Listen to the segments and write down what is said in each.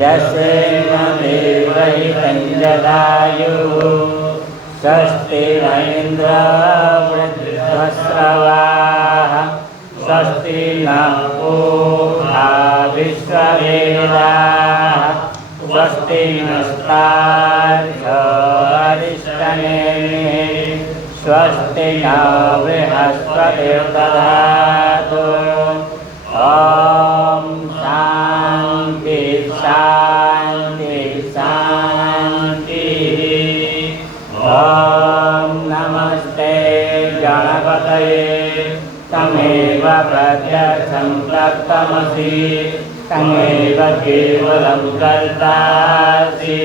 यस्येन देवहि तञ्जदायुः स्वस्ति न इन्द्रो वृद्धश्रवाः स्वस्ति न पूषा विश्ववेदाः स्वस्ति नस्तार्क्ष्यो अरिष्टनेमिः स्वस्ति न बृहस्पतिर्दधातु ॐ शान्ति शान्ति शान्तिः। ॐ नमस्ते गणपतये तमेव प्रत्यक्षं तत्त्वमसि तमेव केवलं कर्तासि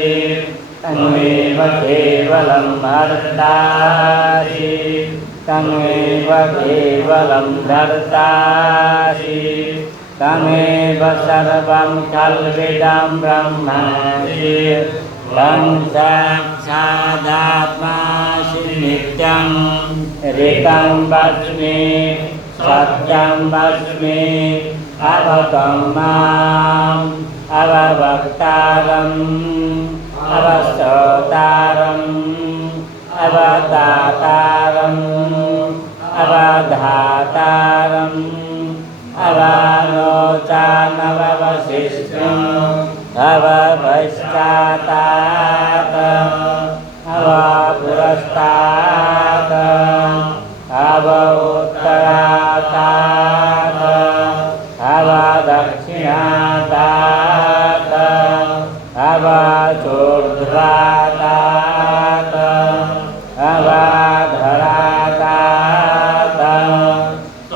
तमेव केवलं भर्तासि तमेव केवलं धर्तासि तमेव सर्वं कल्पितं ब्रह्मासि त्वं साक्षादात्मासि नित्यं ऋतं वच्मि सत्यं वच्मि अवतं माम् अववक्तारम् अवस्तोतारम् अवदातारम् अवधातारम् अवालोचानववशिष्टम् अवपश्चातात् अवपुरस्तात् अवोत्तरातात् अवदक्षिणातात् अवचोर्ध्वातात् अवधरातात्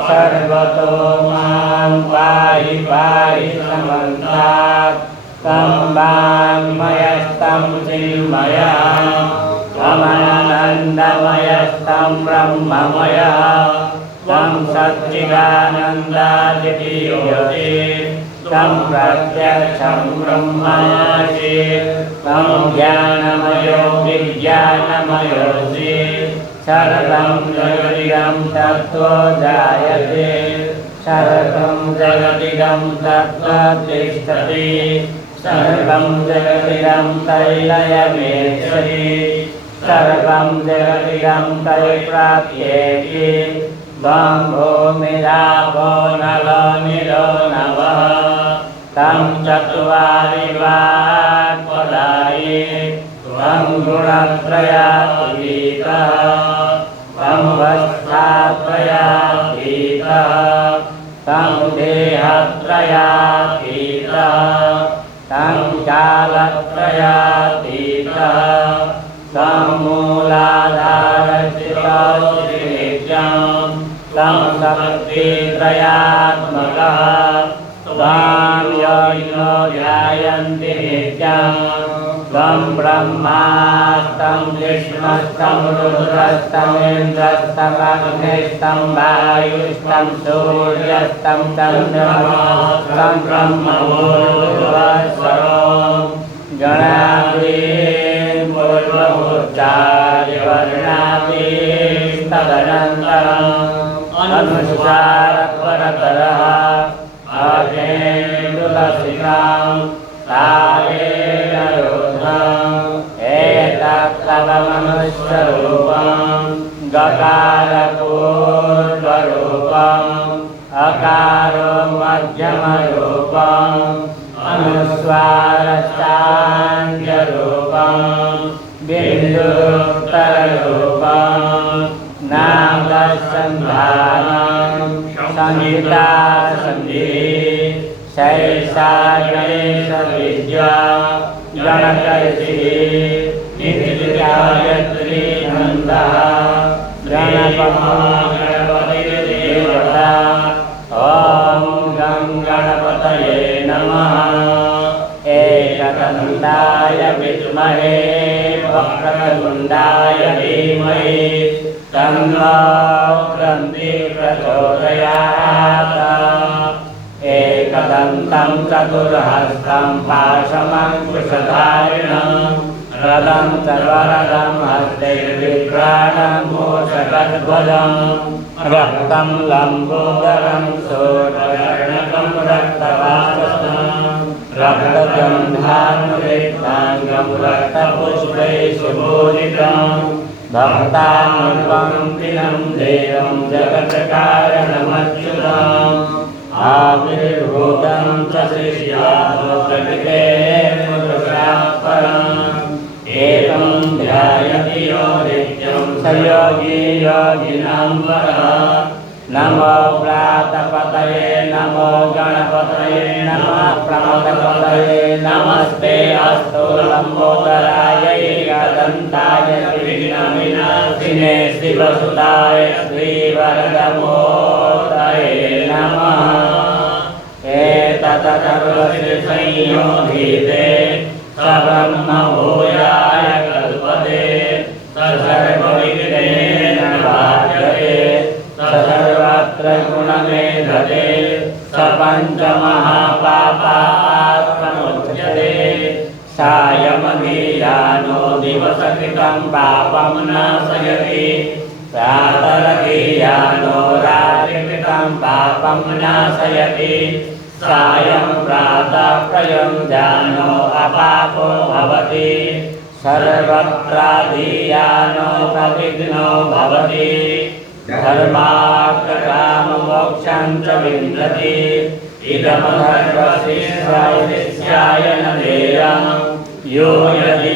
सर्वतो मां पाहि पाहि समन्तात् तं वाङ्मयस्तं चिन्मयः अमलानन्दमयस्तं ब्रह्ममयः तं सच्चिदानन्दादितीयते तं प्रत्यक्षं ब्रह्मासि तं ज्ञानमयो विज्ञानमयोऽसि सर्वं जगदिदं तत्त्वो जायते सर्वं जगदिदं तत्त्वो तिष्ठति सर्वं जगदिदं तैलयमेष्यति सर्वं जगदिदं तैप्राप्येति त्वं भूमिरापो नलो निरो नवः तं चत्वारि वाक्पदायि त्वं गुणत्रयातीतः तं वस्थात्रयातीतः तं देहत्रयातीतः तं कालत्रयातीतः तं मूलाधारस्थितोऽसि नित्यं तं शक्तित्रयात्मकः त्वां योगिनो ध्यायन्ति नित्यं त्वं ब्रह्मास्तं विष्णुस्तं रुद्रस्तमिन्द्रस्तमग्निस्तं वायुस्तं सूर्यस्तं चन्द्रमस्तं ब्रह्मभूर्भुवस्सुरं गणानां पूर्वमुच्चार्यवर्णाभिस्तदनन्तरम् अनुस्वारपरतरः अजेन्दुलसिकां तारेण रुद्धम् एतत्तव मनुष्यरूपं गकारपूर्वरूपम् अकारो मध्यमरूपम् अनुस्वारश्चान्त्यरूपम् बिन्दुत्तररूपम् नामसन्धानं संहिता सन्धिः शैषा गणेशविद्या गणकर्षिः नित्यगायत्री नन्दः गणपमा गणपतिर्देवता ॐ गं गणपतये नमः एकदन्ताय विद्महे वक्रतुण्डाय धीमहि तन्नो ग्रन्थि प्रचोदयात् एकदन्तं चतुर्हस्तं पाशमङ्कुशधारिणं रदं च वरदं हस्ते विभ्राणं मूषकध्वजं रक्तं लम्बोदरं शूर्पकर्णकं रक्तवाससं रक्तगन्धानुलेपनाङ्गं रक्तपुष्पैः सुपूजितं भक्तानुपङ्क्तिनं देवं जगत्कारणमच्युतम् आविर्भूतं च सृष्ट्वा प्रकृतेर्मुद्रात् परम् एतं ध्यायति यो नित्यं स योगी योगिनां वरः नमो प्रातपतये नमो गणपतये नमः प्रमदपतये नमस्ते अस्तु लम्बोदराय एकदन्ताय विघ्नविनाशिने शिवसुताय श्रीवरदमूर्तये नमः एतत्सर्वस्य संयोगीते सब्रह्मभूयाय कल्पते सर्वविघ्नेन बाध्यते सर्वत्र गुणमेधते स पञ्चमहापापात्मनोच्यते सायमधीयानो दिवसकृतं पापं नाशयति प्रातरधीयानो रात्रिकृतं पापं नाशयति सायं प्रातः प्रयुञ्जानो अपापो भवति सर्वत्राधीयानो प्रविघ्नो भवति धर्मार्थकाममोक्षं च विन्दति इदमधर्मशिष्याय न देयं यो यदि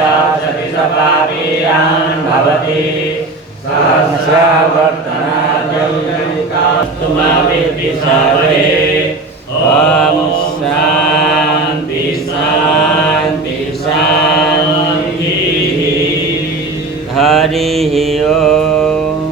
याचति स पापीयान् भवति सहस्रावर्तनाद्यौकास्तुमाविद्धि सर्वे ॐ शान्ति शान्ति शान्तिः हरिः ओम्।